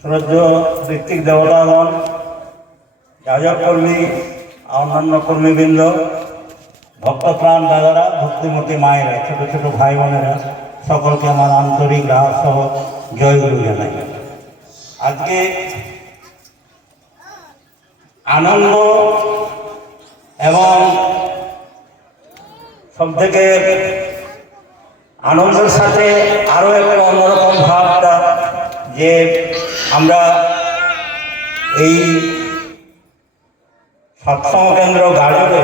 শ্রদ্ধ ঋত্বিক দেবতাগণ, যাজক কর্মী, অন্যান্য কর্মীবৃন্দ, ভক্তপ্রাণ দাদারা ভক্তিমতী মায়েরা, ছোট ছোট ভাই বোনেরা, সকলকে আমার আন্তরিক রাহাত সহ জয়গুরু জানাই। আজকে আনন্দ এবং সব থেকে আনন্দের সাথে আরও একটা অন্যরকম ভাবটা যে আমরা এই সৎসঙ্গ কেন্দ্র গাড়িতে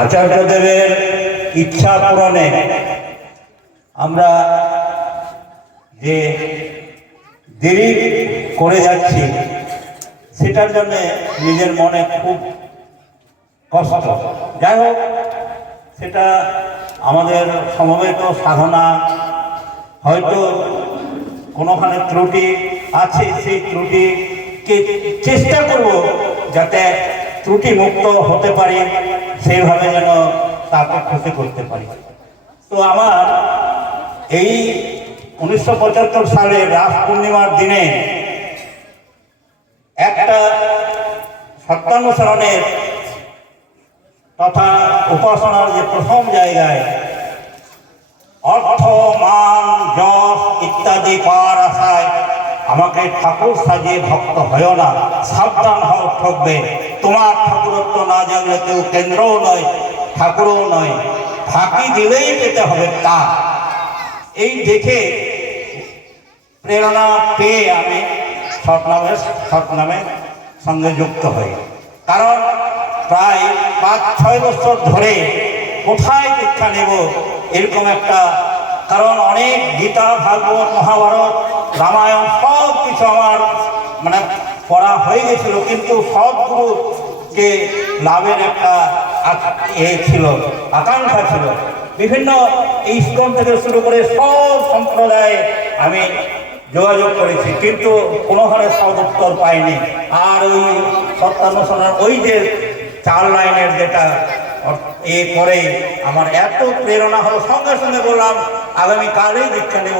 আচার্যদেবের ইচ্ছা পূরণে আমরা যে দেরি করে যাচ্ছি, সেটার জন্য নিজের মনে খুব কষ্ট। যাই হোক, সেটা আমাদের সমবেত সাধনা হয়তো কোনোখানে ত্রুটি আছে, সেই ত্রুটিকে চেষ্টা করব যাতে ত্রুটি মুক্ত হতে পারি, সেইভাবে যেন তাকে খুশি করতে পারি। তো আমার এই উনিশশো পঁচাত্তর সালে রাস পূর্ণিমার দিনে একটা সত্যানুসরণের তথা উপাসনার যে প্রথম জায়গায় অর্থ, মান, যশ ইত্যাদি পাওয়ার আশায় আমাকে ঠাকুর সাজিয়ে ভক্ত হয় না, সাবধান হও ঠকবে। তোমার ঠাকুরত্ব না জানলে কেউ কেন্দ্রও নয়, ঠাকুরও নয়। ফাঁকি দিলেই পেতে হবে তা এই দেখে প্রেরণা পেয়ে আমি সৎনামে সৎনামে সঙ্গে যুক্ত হই। কারণ প্রায় পাঁচ ছয় বছর ধরে কোথায় দীক্ষা নেব এরকম একটা কারণ অনেক গীতা, ভাগবত, মহাভারত, রামায়ণ, সব কিছু আমার মানে পড়া হয়ে গেছিল, কিন্তু সবগুলোকে লাভের একটা এ ছিল, আকাঙ্ক্ষা ছিল। বিভিন্ন ইস্কন থেকে শুরু করে সব সম্প্রদায়ে আমি যোগাযোগ করেছি, কিন্তু কোনোখানে সদ উত্তর পাইনি। আর ওই সত্যানুসরণ ওই যে চার লাইনের যেটা, এ করে আমার এত প্রেরণা হলো, সঙ্গে সঙ্গে বললাম আগামী কালেই দীক্ষা নেব।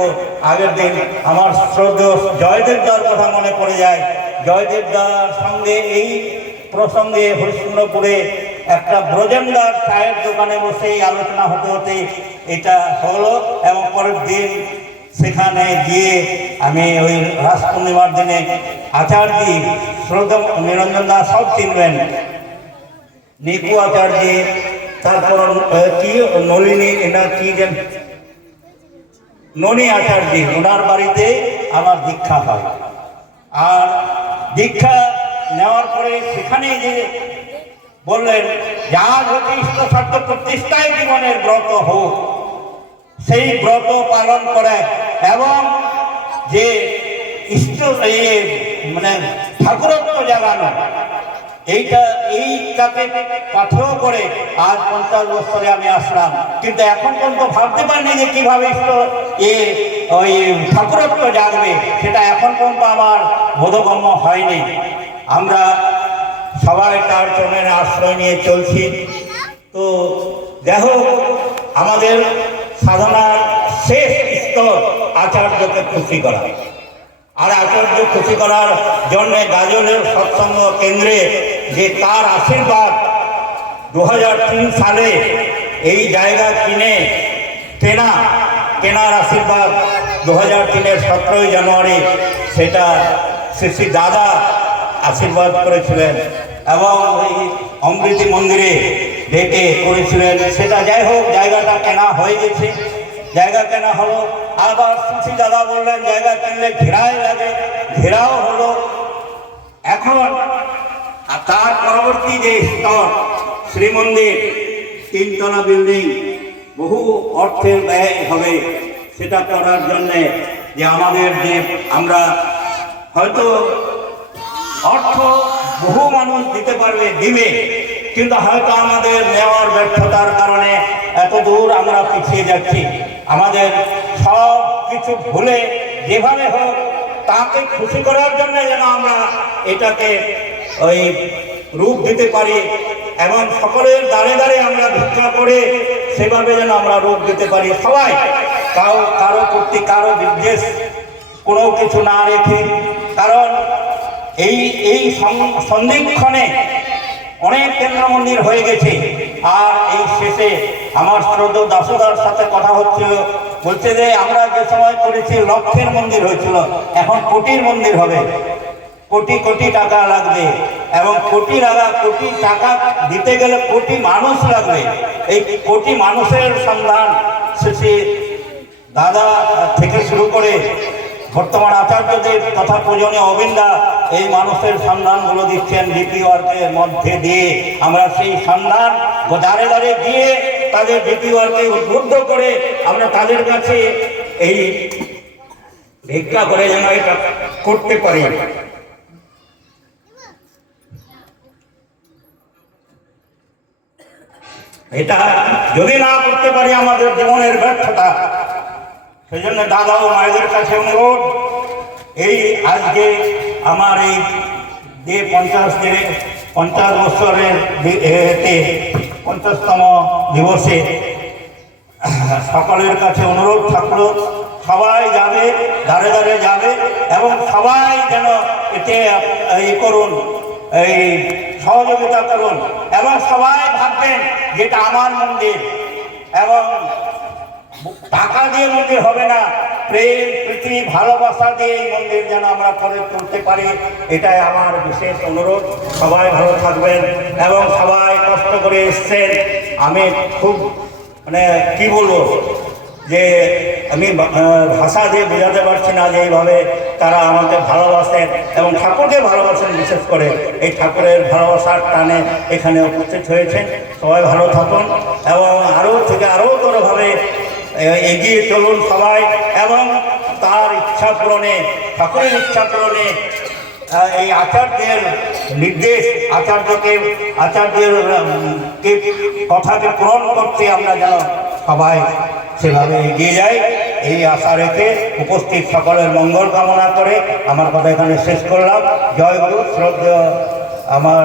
আগের দিন আমার শ্রদ্ধেয় জয়দেব দার কথা মনে পড়ে যায়। জয়দেব দার সঙ্গে এই প্রসঙ্গে হরিশ্চন্দ্রপুরে একটা ব্রজেন্দার চায়ের দোকানে বসেই আলোচনা হতে হতে এটা হলো এবং পরের দিন সেখানে গিয়ে আমি ওই রাস পূর্ণিমার দিনে আচার্য শ্রদ্ধা নিরঞ্জন দাস সব চিনবেন। নিকু আচার্য, তারপর কি নলিনী এটা কি যেন ননী আচার্য ওনার বাড়িতে আমার দীক্ষা হয়। আর দীক্ষা নেওয়ার পরে সেখানে যে বললেন যা যদি ইষ্ট প্রতিষ্ঠায় জীবনের ব্রত হোক। সেই ব্রত পালন করে এবং যে ইষ্ট এ মানে ঠাকুরত্ব জাগানো এইটা, এই এইটাকে পাথেয় করে, আজ পঞ্চাশ বছরে আমি আসলাম। কিন্তু এখন পর্যন্ত ভাবতে পারিনি যে কীভাবে এ, ওই ঠাকুরত্ব জাগবে, সেটা এখন পর্যন্ত আমার বোধগম্য হয়নি। আমরা সবাই তার চরণের আশ্রয় নিয়ে চলছি। তো দেখো আমাদের সাধনার শেষ স্তর আচার্যকে খুশি করা। আর আচার্য খুশি করার জন্য গাজলের সৎসঙ্গ কেন্দ্রে যে তার আশীর্বাদ দু হাজার তিন সালে এই জায়গা কিনে কেনা, কেনার আশীর্বাদ দু হাজার তিনের সতেরোই জানুয়ারি, সেটা শ্রী শ্রী দাদা আশীর্বাদ করেছিলেন এবং ওই অমৃতি মন্দিরে ডেকে করেছিলেন। সেটা যাই হোক, জায়গাটা কেনা হয়ে গেছে। জায়গা কেনা হলো। আবার সুশী দাদা বললেন, জায়গা কিনলে ঘেরাই লাগে, ঘেরাও হলো। এখন, আর তার পরবর্তী যে স্তর শ্রীমন্দির, তিনতলা বিল্ডিং বহু অর্থের ব্যয় হবে সেটা করার জন্যে যে আমাদের যে আমরা হয়তো অর্থ বহু মানুষ দিতে পারবে দিবে, কিন্তু হয়তো আমাদের নেওয়ার ব্যর্থতার কারণে এত দূর আমরা পিছিয়ে যাচ্ছি। আমাদের সব কিছু ভুলে যেভাবে হোক, তাকে খুশি করার জন্য যেন আমরা এটাকে ওই রূপ দিতে পারি এবং সকলের দাঁড়ে দাঁড়ে আমরা ভিক্ষা করে সেভাবে যেন আমরা রূপ দিতে পারি। সবাই, কারও কারও প্রতি কারও বিদ্বেষ, কোনো কিছু না রেখে, কারণ এই এই সন্ধিক্ষণে অনেক কেন্দ্র মন্দির হয়ে গেছে, আর এই শেষে আমার শ্রদ্ধ দাসোদার সাথে কথা হচ্ছিল। বলছে যে, আমরা যে সময় করেছি, লক্ষের মন্দির হয়েছিল। এখন কোটির মন্দির হবে। কোটি কোটি টাকা লাগবে। এবং কোটি টাকা কোটি টাকা দিতে গেলে কোটি মানুষ লাগবে। এই কোটি মানুষের সন্ধান শেষে দাদা থেকে শুরু করে বর্তমান আচার্যদের তথা পূজনীয় অবিন্দা এই মানুষের সন্ধানগুলো দিচ্ছেন ডিপি ওয়ার্কের মধ্যে দিয়ে। আমরা সেই সন্ধান দাঁড়ে দাঁড়ে দিয়ে তাদের ডিপি উদ্বুদ্ধ করে আমরা তাদের কাছে এই ভিক্ষা করে যেন এটা করতে পারি। এটা যদি না করতে পারি আমাদের জীবনের ব্যর্থতা সেই জন্য দাদা ও মায়েদের কাছে অনুরোধ, এই আজকে আমার এই যে পঞ্চাশ যে পঞ্চাশ বছরের পঞ্চাশতম দিবসে সকলের কাছে অনুরোধ থাকল, সবাই যাবে দাঁড়ে দাঁড়ে যাবে, এবং সবাই যেন এতে এই করুন, এই সহযোগিতা করুন, এবং সবাই ভাববেন যেটা আমার মন্দির, এবং টাকা দিয়ে মন্দির হবে না প্রেম, প্রীতি, ভালোবাসা দিয়ে এই মন্দির যেন আমরা করে তুলতে পারি, এটাই আমার বিশেষ অনুরোধ। সবাই ভালো থাকবেন এবং সবাই কষ্ট করে এসছেন। আমি খুব মানে কি বলব, যে আমি ভাষা দিয়ে বোঝাতে পারছি না যে এইভাবে তারা আমাকে ভালোবাসেন এবং ঠাকুরকে ভালোবাসেন বিশেষ করে, এই ঠাকুরের ভালোবাসার টানে এখানে উপস্থিত হয়েছেন। সবাই ভালো থাকুন এবং আরও থেকে আরও তোরভাবে এগিয়ে চলুন সবাই এবং তার ইচ্ছা পূরণে, ঠাকুরের ইচ্ছা পূরণে এই আচার্যের নির্দেশ, আচার্যকে, আচার্যের কথাকে পূরণ করতে আমরা যেন সবাই সেভাবে এগিয়ে যাই, এই আশা রেখে উপস্থিত সকলের মঙ্গল কামনা করে আমার কথা এখানে শেষ করলাম। জয় গুরু শ্রদ্ধা আমার